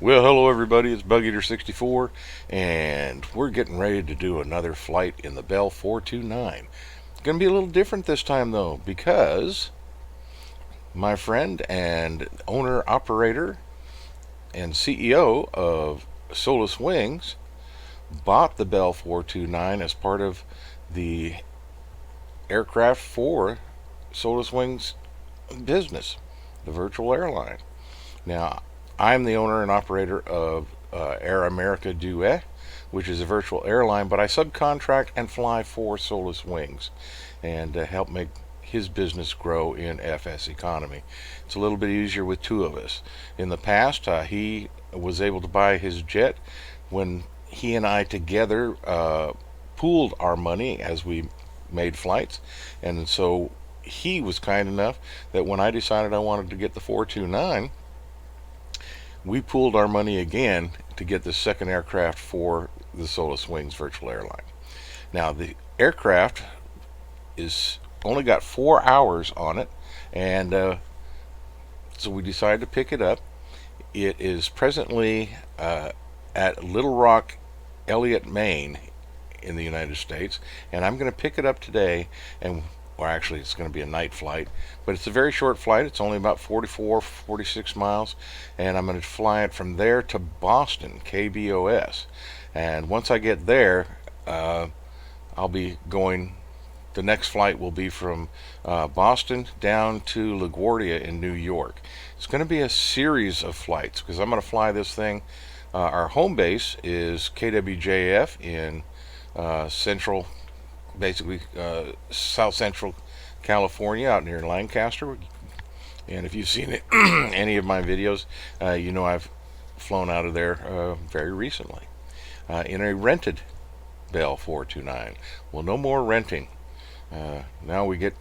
Well, hello everybody, it's Bug Eater 64, and we're getting ready to do another flight in the Bell 429. It's going to be a little different this time though, because my friend and owner, operator, and CEO of Solice Wings bought the Bell 429 as part of the aircraft for Solice Wings business, the virtual airline. Now, I'm the owner and operator of Air America Duet, which is a virtual airline, but I subcontract and fly for Solice Wings and help make his business grow in FS economy. It's a little bit easier with two of us. In the past, he was able to buy his jet when he and I together pooled our money as we made flights, and so he was kind enough that when I decided I wanted to get the 429, we pooled our money again to get the second aircraft for the Solice Wings virtual airline. Now, the aircraft is only got 4 hours on it, and so we decided to pick it up. It is presently at Little Rock, Elliott, Maine, in the United States, and I'm going to pick it up today. And or actually, it's going to be a night flight, but it's a very short flight. It's only about 44, 46 miles, and I'm going to fly it from there to Boston, KBOS. And once I get there, I'll be going. The next flight will be from Boston down to LaGuardia in New York. It's going to be a series of flights because I'm going to fly this thing. Our home base is KWJF in central, basically south central California, out near Lancaster. And if you've seen any of my videos, you know I've flown out of there very recently in a rented Bell 429. Well, no more renting. Now we get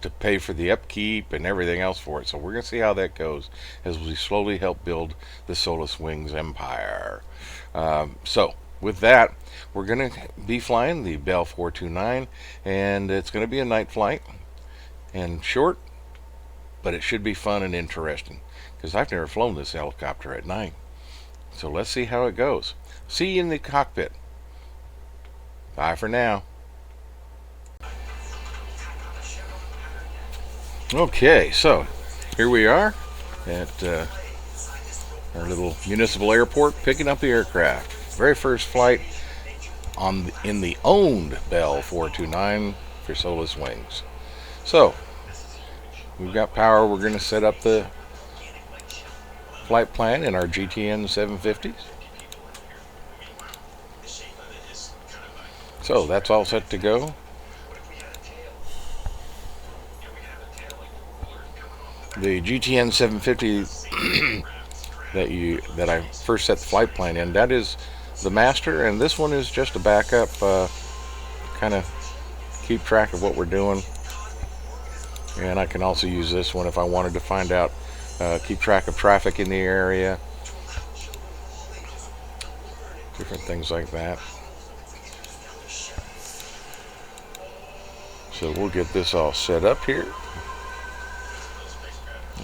to pay for the upkeep and everything else for it. So we're going to see how that goes as we slowly help build the Solice Wings empire. So with that, we're going to be flying the Bell 429, and it's going to be a night flight and short, but it should be fun and interesting because I've never flown this helicopter at night. So let's see how it goes. See you in the cockpit. Bye for now. Okay, so here we are at our little municipal airport picking up the aircraft. Very first flight in the owned Bell 429 for Solice Wings. So we've got power. We're going to set up the flight plan in our GTN 750s. So that's all set to go. The GTN 750 that I first set the flight plan in, that is the master, and this one is just a backup, kind of keep track of what we're doing. And I can also use this one if I wanted to find out, keep track of traffic in the area, different things like that. So we'll get this all set up here.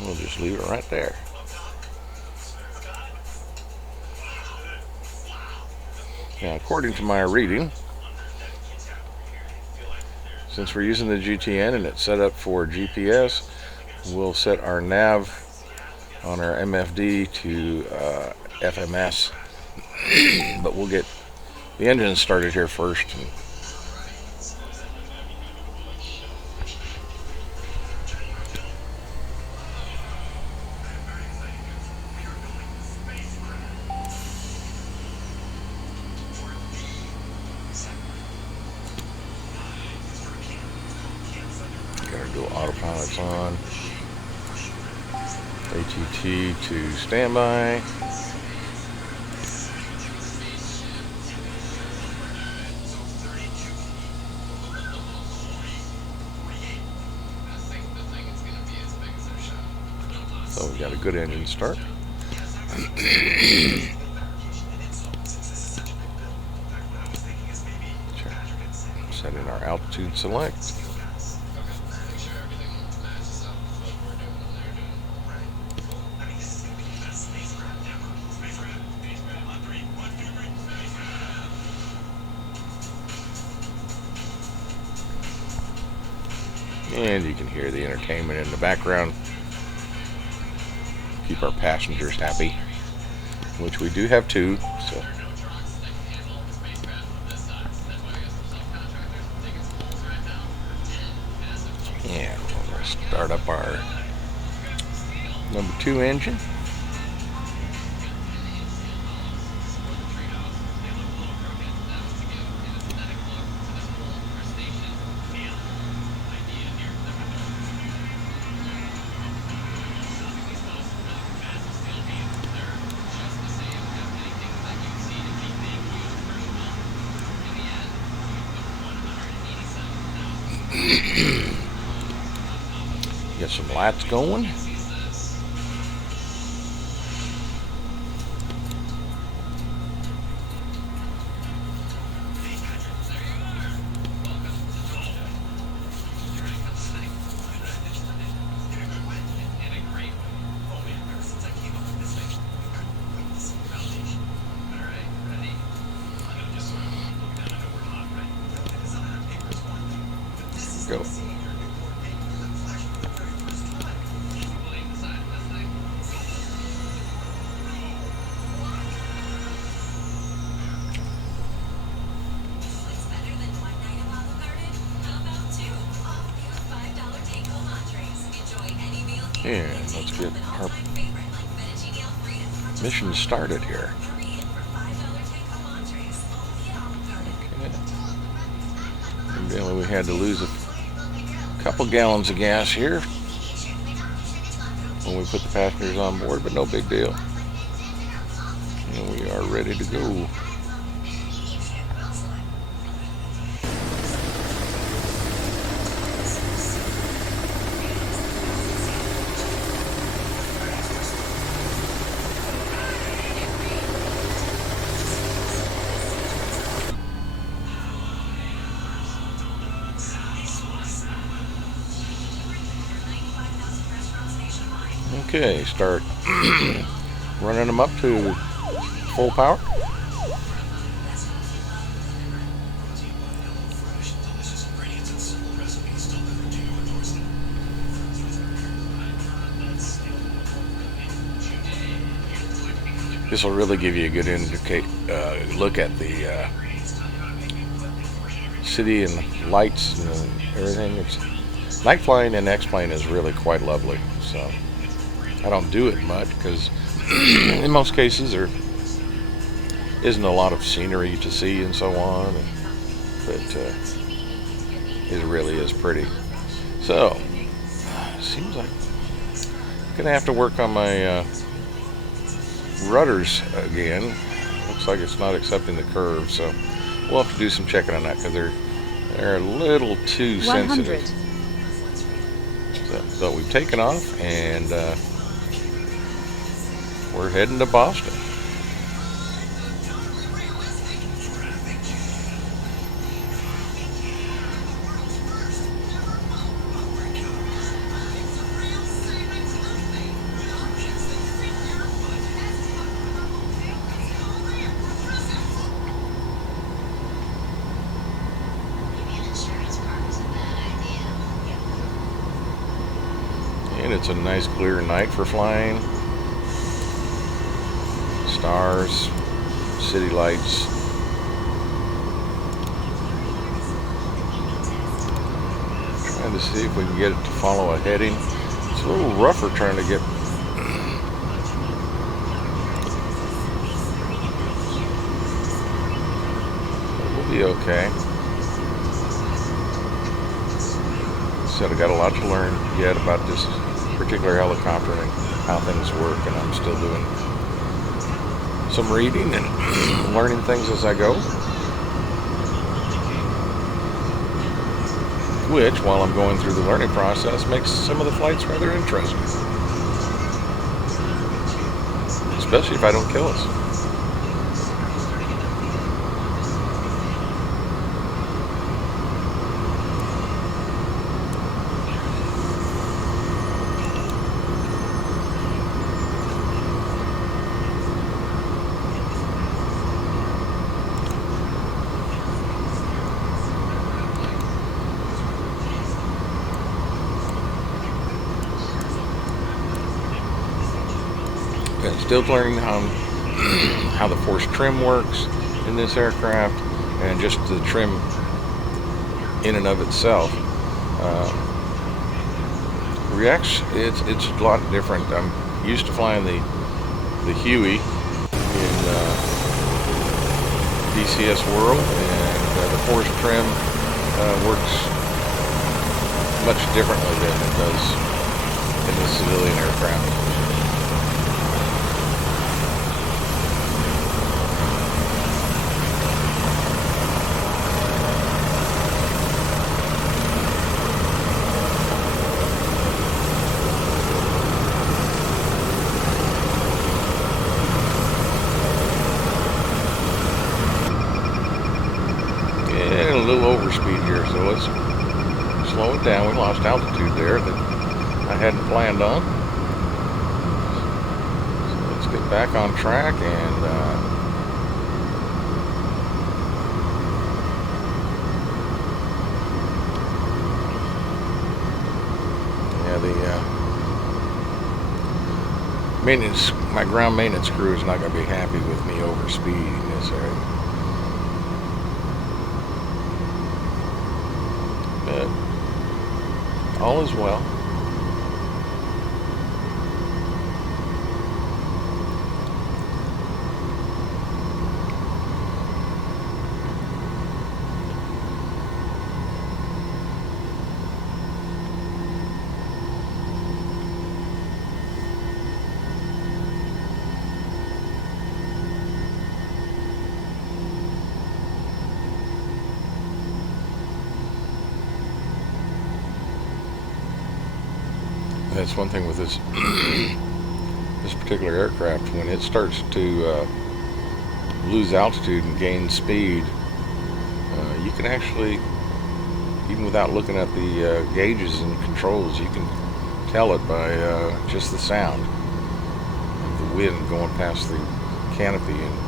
We'll just leave it right there. Now, according to my reading, since we're using the GTN and it's set up for GPS, we'll set our nav on our MFD to FMS. But we'll get the engine started here first. Dual autopilot's on. ATT to standby. So we got a good engine start. Set in our altitude select. And you can hear the entertainment in the background. Keep our passengers happy, which we do have two. So. And we'll start up our number 2 engine. Get some lights going. Go. And let's get our mission started here. Okay. Evidently we had to lose a couple gallons of gas here when we put the passengers on board, but no big deal. And we are ready to go. Okay, start running them up to full power. This will really give you a good look at the city and lights and everything. Night flying in X-plane is really quite lovely. So I don't do it much because in most cases there isn't a lot of scenery to see and so on, but it really is pretty. So seems like I'm gonna have to work on my rudders again. Looks like it's not accepting the curve, so we'll have to do some checking on that because they're a little too 100. sensitive. So we've taken off and we're heading to Boston. And it's a nice clear night for flying. Stars, city lights. Trying to see if we can get it to follow a heading. It's a little rougher trying to get. We'll be okay. Said I got a lot to learn yet about this particular helicopter and how things work, and I'm still doing some reading and learning things as I go, which, while I'm going through the learning process, makes some of the flights rather interesting, especially if I don't kill us. Still learning how the force trim works in this aircraft, and just the trim in and of itself. Reacts, it's a lot different. I'm used to flying the Huey in DCS World, and the force trim works much differently than it does in the civilian aircraft. And a little overspeed here, so let's slow it down. We lost altitude there that I hadn't planned on. So let's get back on track and my ground maintenance crew is not going to be happy with me overspeeding this area. But all is well. That's one thing with this this particular aircraft. When it starts to lose altitude and gain speed, you can actually, even without looking at the gauges and controls, you can tell it by just the sound of the wind going past the canopy. And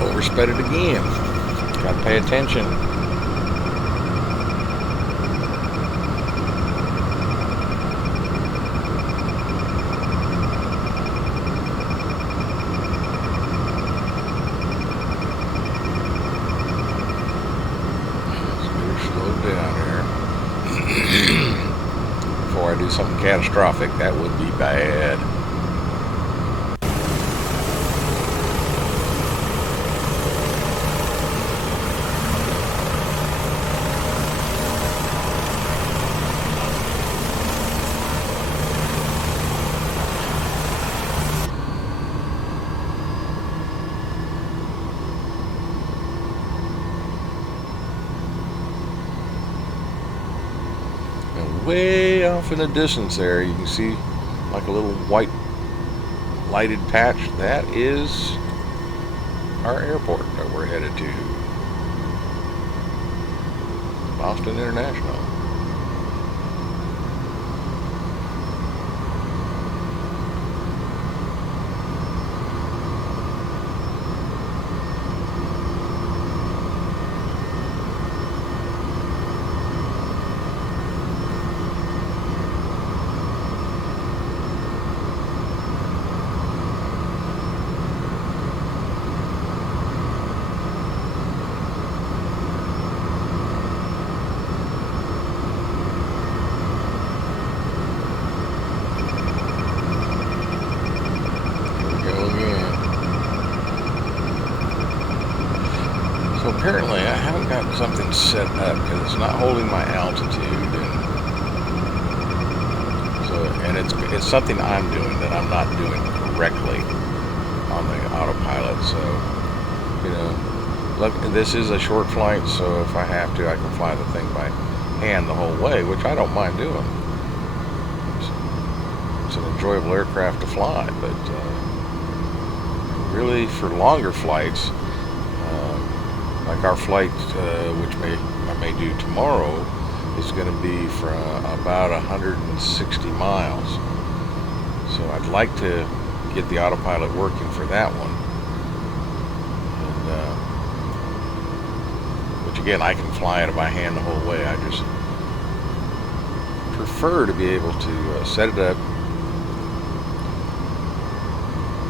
oversped it again. Got to pay attention. Slow down here. Before I do something catastrophic, that would be bad. Way off in the distance there, you can see like a little white lighted patch. That is our airport that we're headed to, Boston International. So apparently I haven't got something set up because it's not holding my altitude, and so it's something I'm doing that I'm not doing correctly. on the autopilot. So, you know, look, this is a short flight, so if I have to, I can fly the thing by hand the whole way, which I don't mind doing. It's an enjoyable aircraft to fly, but really for longer flights, like our flight, which I may do tomorrow, is going to be for about 160 miles. So I'd like to get the autopilot working for that one. And, which again, I can fly it by hand the whole way. I just prefer to be able to set it up,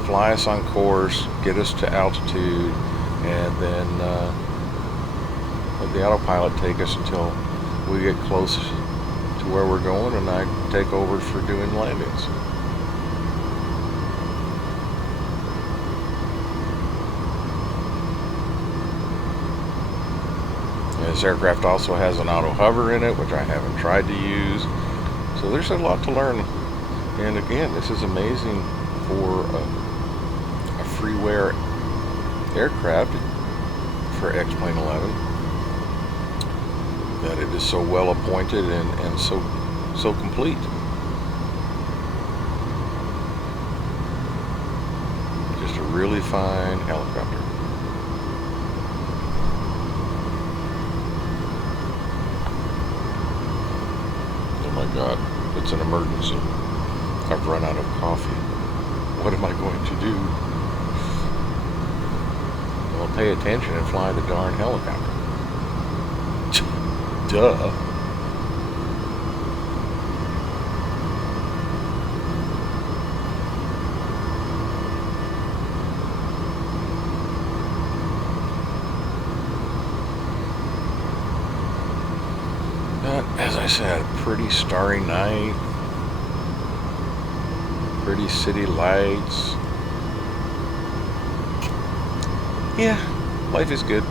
fly us on course, get us to altitude, and then let the autopilot take us until we get close to where we're going, and I take over for doing landings. And this aircraft also has an auto hover in it, which I haven't tried to use. So there's a lot to learn. And again, this is amazing for a freeware aircraft for X-Plane 11, that it is so well appointed and so complete. Just a really fine helicopter. Oh my God, it's an emergency. I've run out of coffee. What am I going to do? Well, pay attention and fly the darn helicopter. Duh. But, as I said, a pretty starry night. Pretty city lights. Yeah, life is good.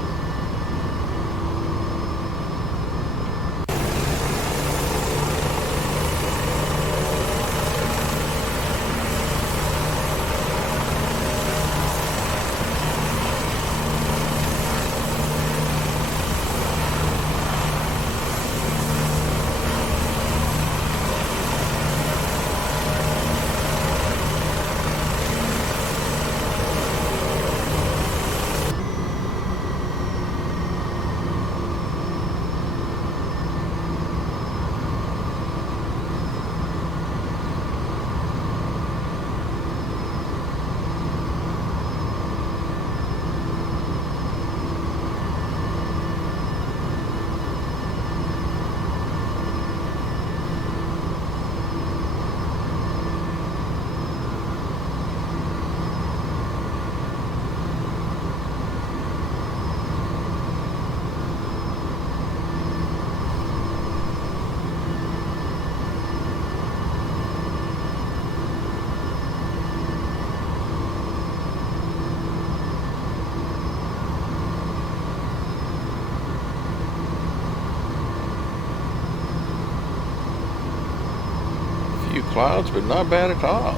Few clouds, but not bad at all.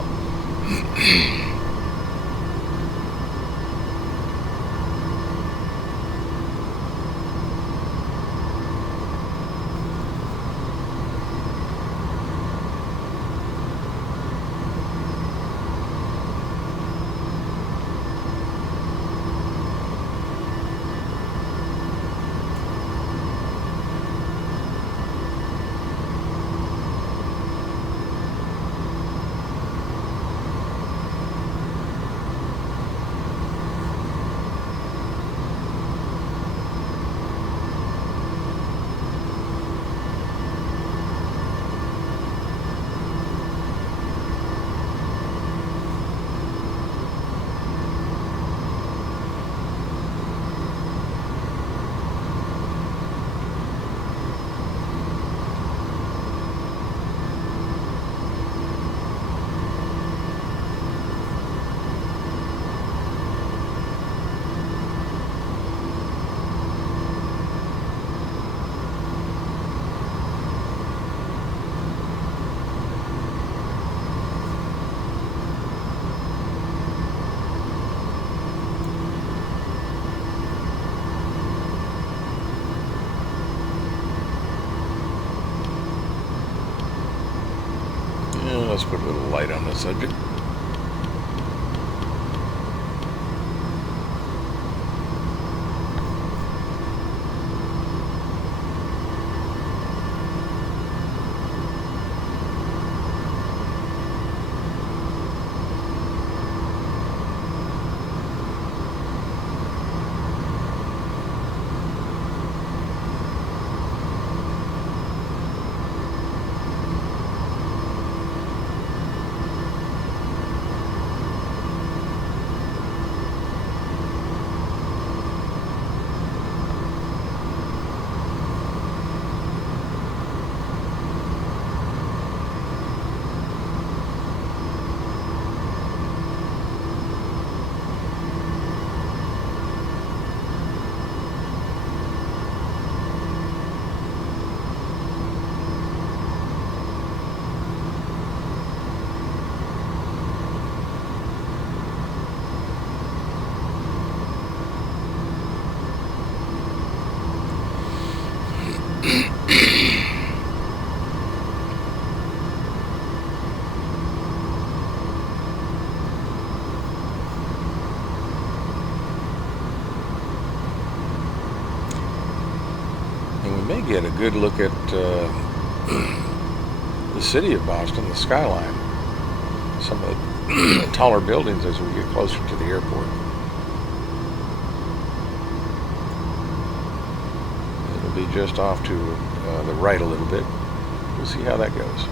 let's put a little light on the subject. And we may get a good look at the city of Boston, the skyline, some of the taller buildings as we get closer to the airport. It'll be just off to the right a little bit. We'll see how that goes.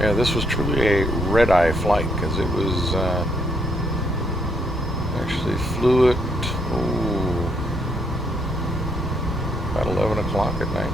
Yeah, this was truly a red-eye flight because it was actually flew at about 11 o'clock at night.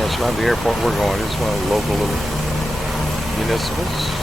It's not the airport we're going, it's one of the local little municipals.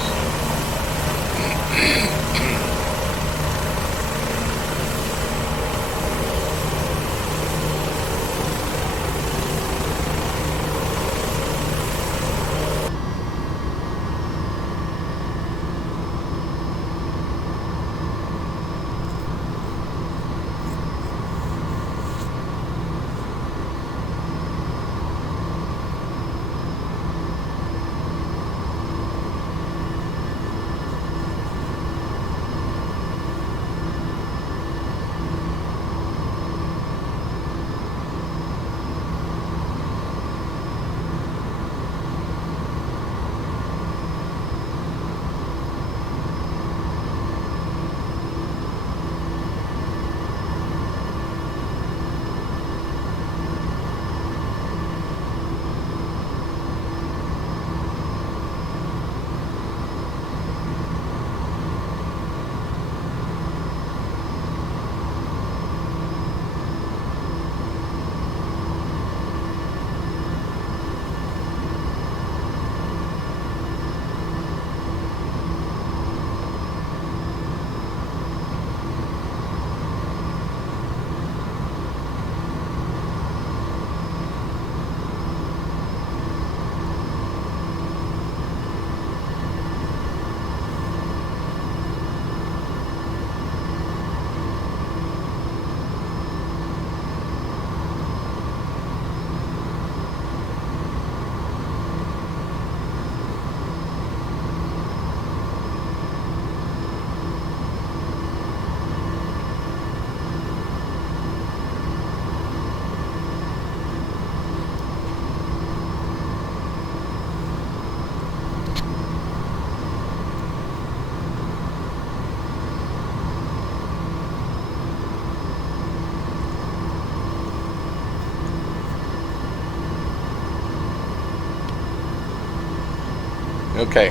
Okay.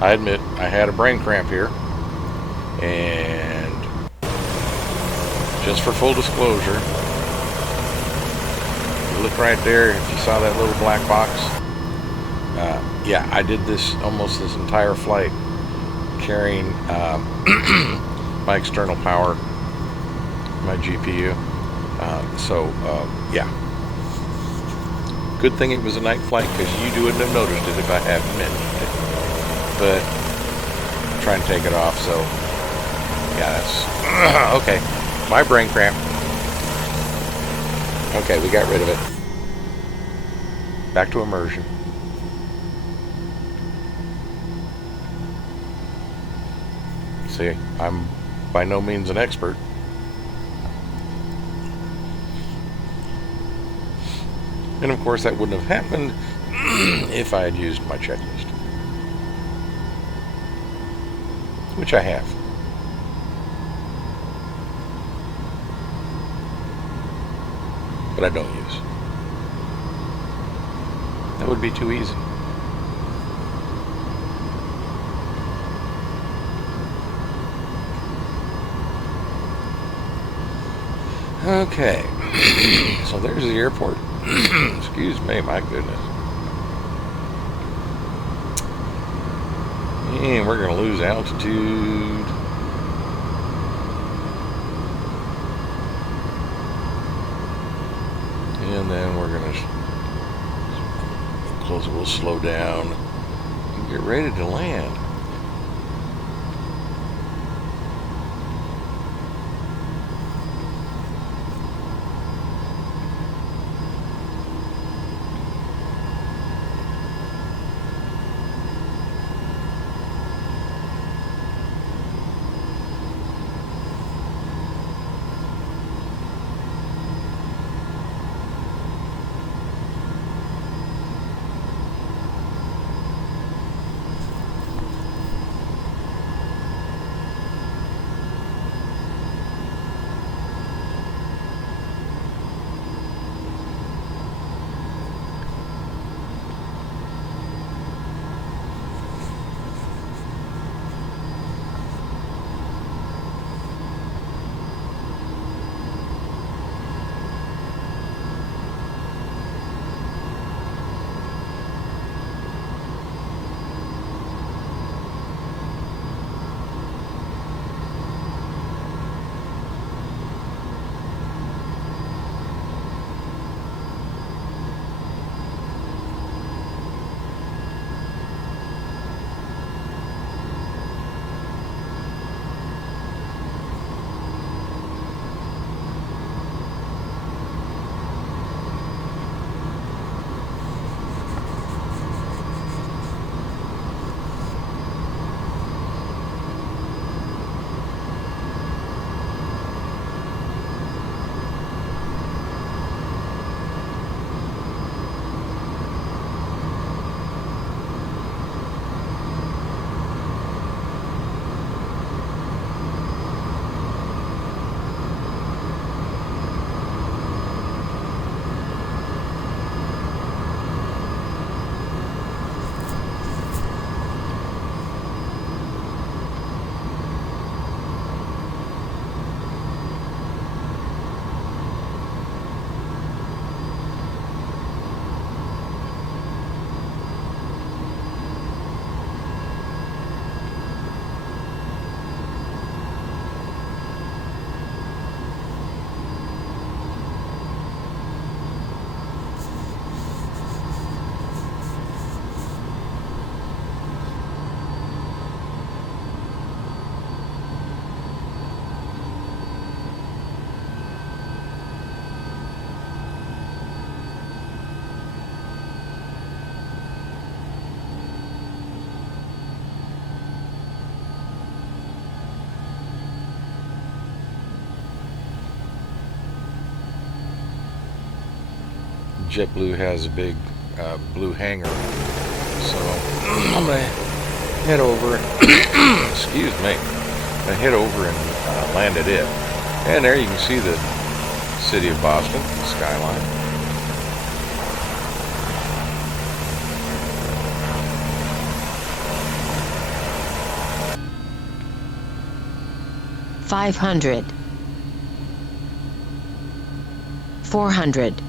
I admit I had a brain cramp here, and just for full disclosure, you look right there, if you saw that little black box, yeah, I did this almost this entire flight carrying my external power, my GPU. Yeah. Good thing it was a night flight, because you wouldn't have noticed it if I hadn't mentioned it. But I'm trying to take it off, so yeah, that's okay. My brain cramp. Okay, we got rid of it. Back to immersion. See, I'm by no means an expert. And of course that wouldn't have happened if I had used my checklist, which I have. But I don't use. That would be too easy. Okay, so there's the airport. Excuse me, my goodness. And we're going to lose altitude. And then we're going to close it. We'll slow down and get ready to land. JetBlue has a big blue hangar, so I'm gonna head over. Excuse me. I'm gonna head over and land at it, and there you can see the city of Boston, the skyline. 500, 400,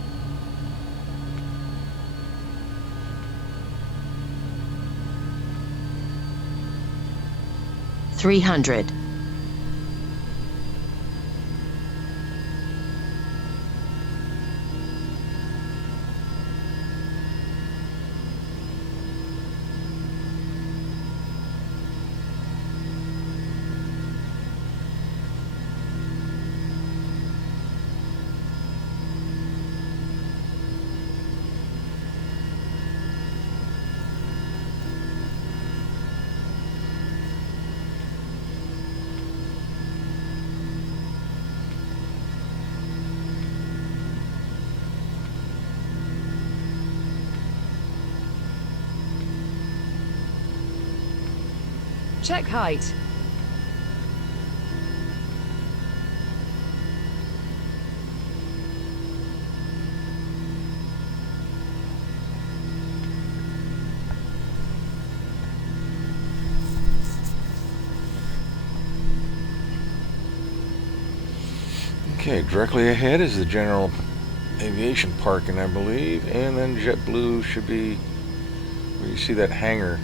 300, check height. Okay, directly ahead is the general aviation parking, I believe, and then JetBlue should be where you see that hangar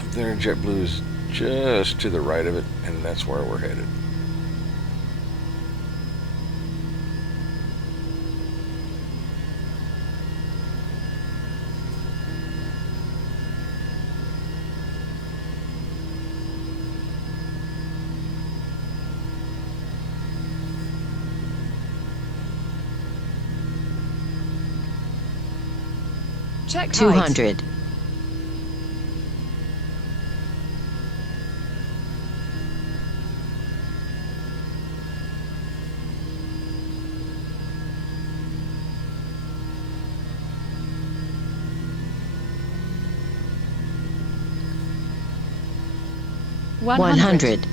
up there. JetBlue is just to the right of it, and that's where we're headed. Check height. 200, 100,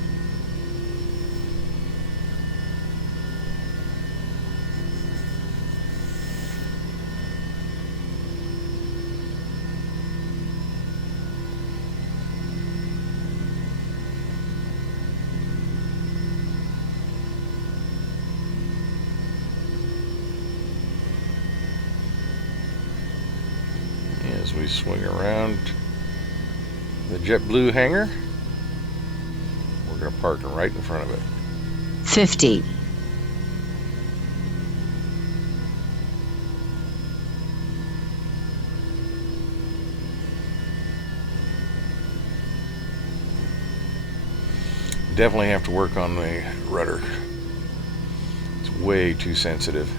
As we swing around the JetBlue hangar, we're going to park right in front of it. 50, 'Definitely have to work on the rudder. It's way too sensitive.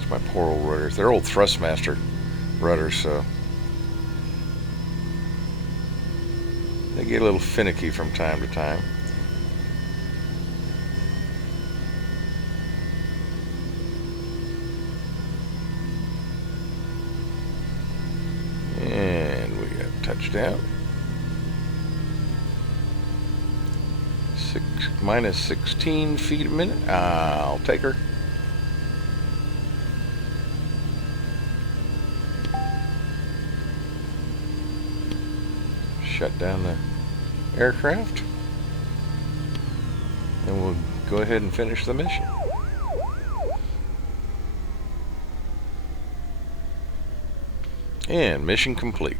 It's my poor old rudders. They're old Thrustmaster rudders, so they get a little finicky from time to time. And we got touchdown. Minus 16 feet a minute. I'll take her. Shut down the aircraft, and we'll go ahead and finish the mission. And mission complete.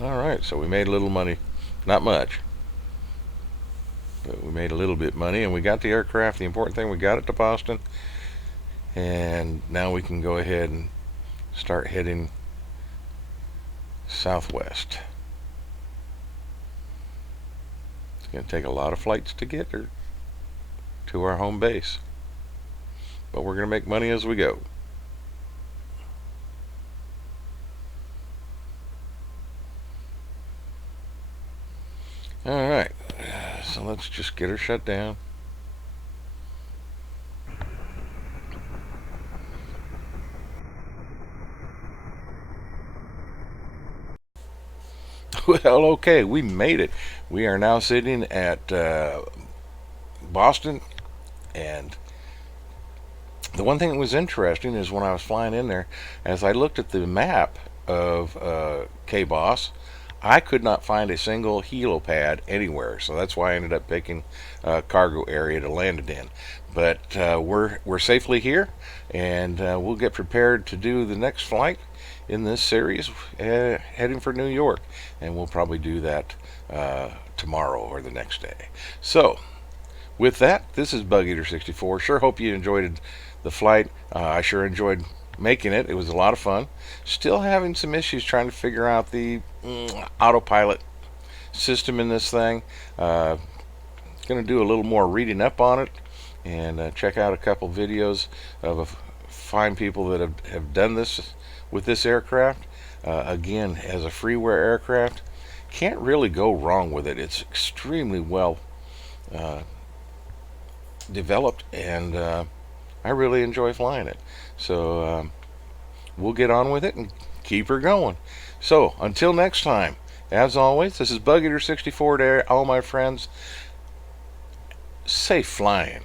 Alright, so we made a little money. Not much, but we made a little bit money, and we got the aircraft. The important thing, we got it to Boston, and now we can go ahead and start heading southwest. It's going to take a lot of flights to get her to our home base, but we're going to make money as we go. Alright, so let's just get her shut down. Well, okay, we made it. We are now sitting at Boston, and the one thing that was interesting is when I was flying in there, as I looked at the map of KBOS, I could not find a single helipad anywhere, so that's why I ended up picking a cargo area to land it in. But we're safely here, and we'll get prepared to do the next flight in this series, heading for New York, and we'll probably do that tomorrow or the next day. So, with that, this is Bug Eater 64. Sure hope you enjoyed the flight. I sure enjoyed making it. It was a lot of fun. Still having some issues trying to figure out the autopilot system in this thing. Going to do a little more reading up on it and check out a couple videos of fine people that have done this with this aircraft. Again, as a freeware aircraft, can't really go wrong with it. It's extremely well developed, and I really enjoy flying it. So we'll get on with it and keep her going. So until next time, as always, this is Bug Eater 64 to all my friends. Safe flying.